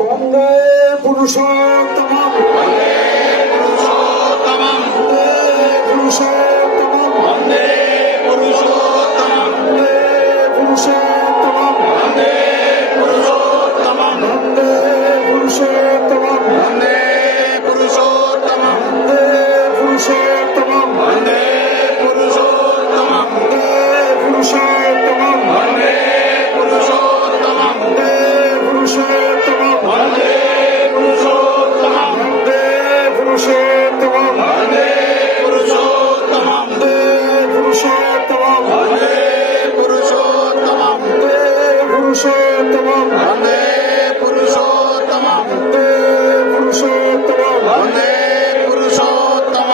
বন্দে পুরুষোত্তম বন্দে পুরুষোত্তম বন্দে পুরুষোত্তম বন্দে পুরুষোত্তম বন্দে পুরুষোত্তম বন্দে পুরুষোত্তম বন্দে পুরুষোত্তম বন্দে পুরুষোত্তম বন্দে পুরুষোত্তম বন্দে পুরুষোত্তম বন্দে পুরুষোত্তম বন্দে পুরুষোত্তম বন্দে পুরুষোত্তম বন্দে পুরুষোত্তম বন্দে পুরুষোত্তম বন্দে পুরুষোত্তম বন্দে পুরুষোত্তম বন্দে পুরুষোত্তম বন্দে পুরুষোত্তম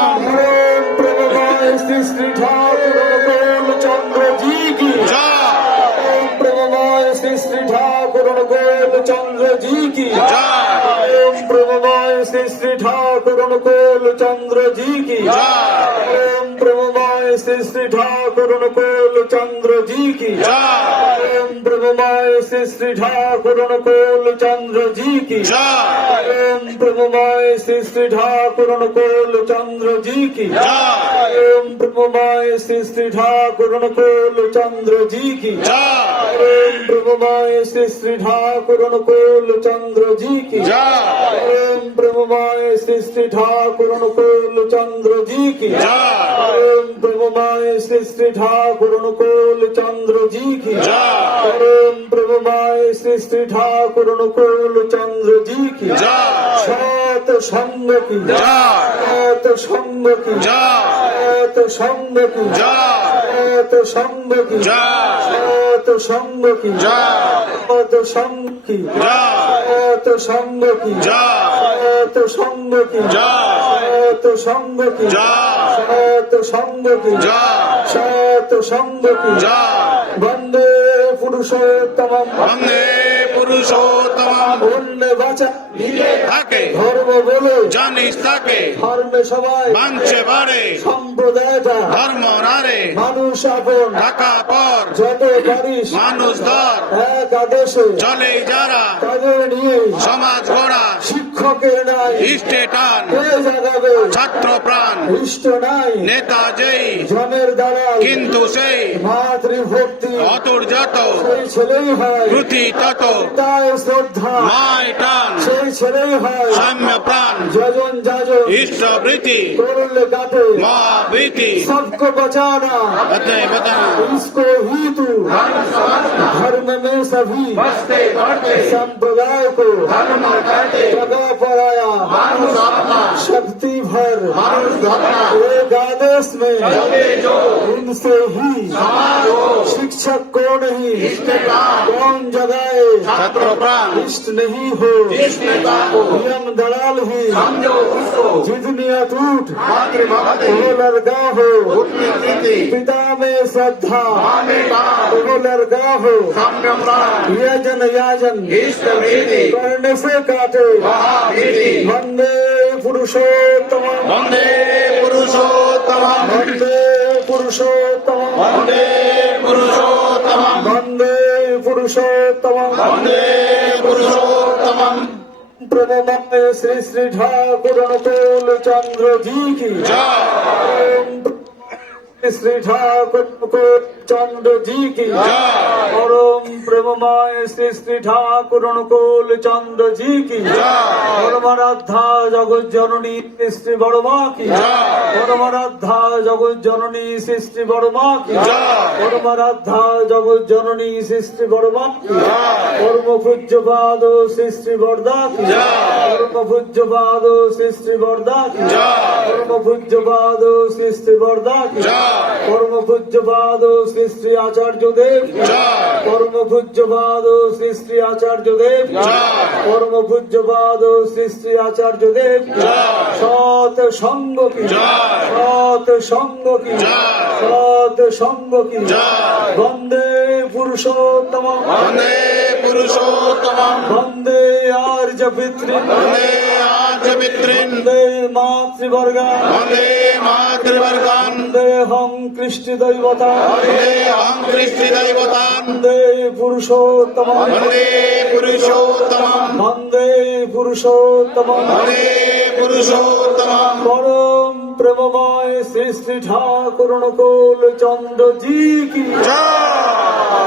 प्रेममय श्री श्री ठाकुर अनुकूल चंद्र जी की जय ओम प्रेममय श्री श्री ठाकुर अनुकूल चंद्र जी की जय ओम प्रेममय श्री श्री ठाकुर अनुकूल चंद्र जी की जय ओम प्रेममय श्री श्री ठाकुर अनुकूल चंद्र जी की जय ओम प्रेममय श्री श्री ठाकुर अनुकूल चंद्र जी की जय ओम प्रेममय श्री श्री ठाकुर अनुकूल चंद्र जी की जय ओम प्रेममय श्री श्री ठाकुर अनुकूल चंद्र जी की जय ओम प्रेममय श्री श्री ठाकुर अनुकूल चंद्र जी की जय ओम प्रेममय श्री श्री ठाकुर अनुकूल चंद्र जी की जय ओम प्रेममय श्री श्री ठाकुर अनुकूल चंद्र जी की जय ओम प्रेममय श्री श्री ठाकुर अनुकूल चंद्र जी की जय सत संग की जय सत संग की जय सत संग की जय सत संग की जय सत संग की जय सत संग की जय सत संग की जय सत संग की जय सत संग की जय सत संग की जय सत संग की जय वंदे पुरुषोत्तम বন্দে পুরুষোত্তম বললে বাঁচা নিজে থাকে ধর্ম বলে জানিস তাকে ধর্মে সবাই বাঞ্ছে বাড়ে সম্প্রদায়টা ধর্ম নারে মানুষ আপন টাকা পর যত পারিস মানুষ ধর এক আদেশে চলে যারা তাদের নিয়ে সমাজ গড়া শিক্ষকের নাই ইষ্টে টান কে জাগাবে ছাত্র প্রাণ ইষ্ট নাই নেতা যেই জনের দ্বারা কিন্তু সেই মাতৃভক্তি অতুর যত সেই ছেলেই হয় প্রতি তত তাই শ্রদ্ধা মায় টান সেই ছেলেই হয় সাম্য প্রাণ যজন যাজন ইষ্টবৃত্তি করলে কাটে মহাবৃত্তি सबको बचाना बताए बताना इसको ही तू धर्म में सभी संप्रदाय को जगह पर आया शक्ति भर एक आदेश में इनसे ही शिक्षक को नहीं कौन जगाए ছাত্র প্রাণ इष्ट नहीं हो नियम दलाल ही जितनी अटूट वो लड़का हो पिता में श्रद्धा वो लड़का हो यजन याजन करने से काटे वंदे पुरुषोत्तम বন্দে পুরুষোত্তম वंदे पुरुषोत्तम বন্দে পুরুষোত্তম वंदे पुरुषोत्तम বন্দে পুরুষোত্তম प्रणमय श्री श्री ठाकुर अनुकूल चंद्र जी की জয় श्री ठाकुर अनुकूल चंद्र जी की जय। परम प्रेममय श्री श्री ठाकुर अनुकूल चंद्र जी की जय। परमाराध्या जगत जननी श्री बड़मा की जय। परमाराध्या जगत जननी श्री बड़मा की जय। परमाराध्या जगत जननी श्री बड़मा की जय। परम पूज्य पाद श्री बरदा की जय। परम पूज्य पाद श्री बरदा की जय। परम पूज्य पाद श्री बरदा की जय। परम पूज्य पाद श्री आचार्य देव की जय। परम पूज्य पाद श्री आचार्य देव की जय। परम पूज्य पाद श्री आचार्य देव की जय। सत संग की जय। सत संग की जय। सत संग की जय। वंदे पुरुषोत्तम বন্দে পুরুষোত্তম वंदे आर्य पितृ বন্দে আজ আচার্য পিতৃন বন্দে মাতৃবর্গা বন্দে মাতৃবর্গান বন্দেহং কৃষ্টি দৈবতা বন্দেহং কৃষ্টিদৈবতান বন্দে পুরুষোত্তম বন্দে পুরুষোত্তমম বন্দে পুরুষোত্তম বন্দে পুরুষোত্তমম পরম প্রেমময় শ্রী শ্রী ঠাকুর অনুকূল চন্দ্র জি কি জয়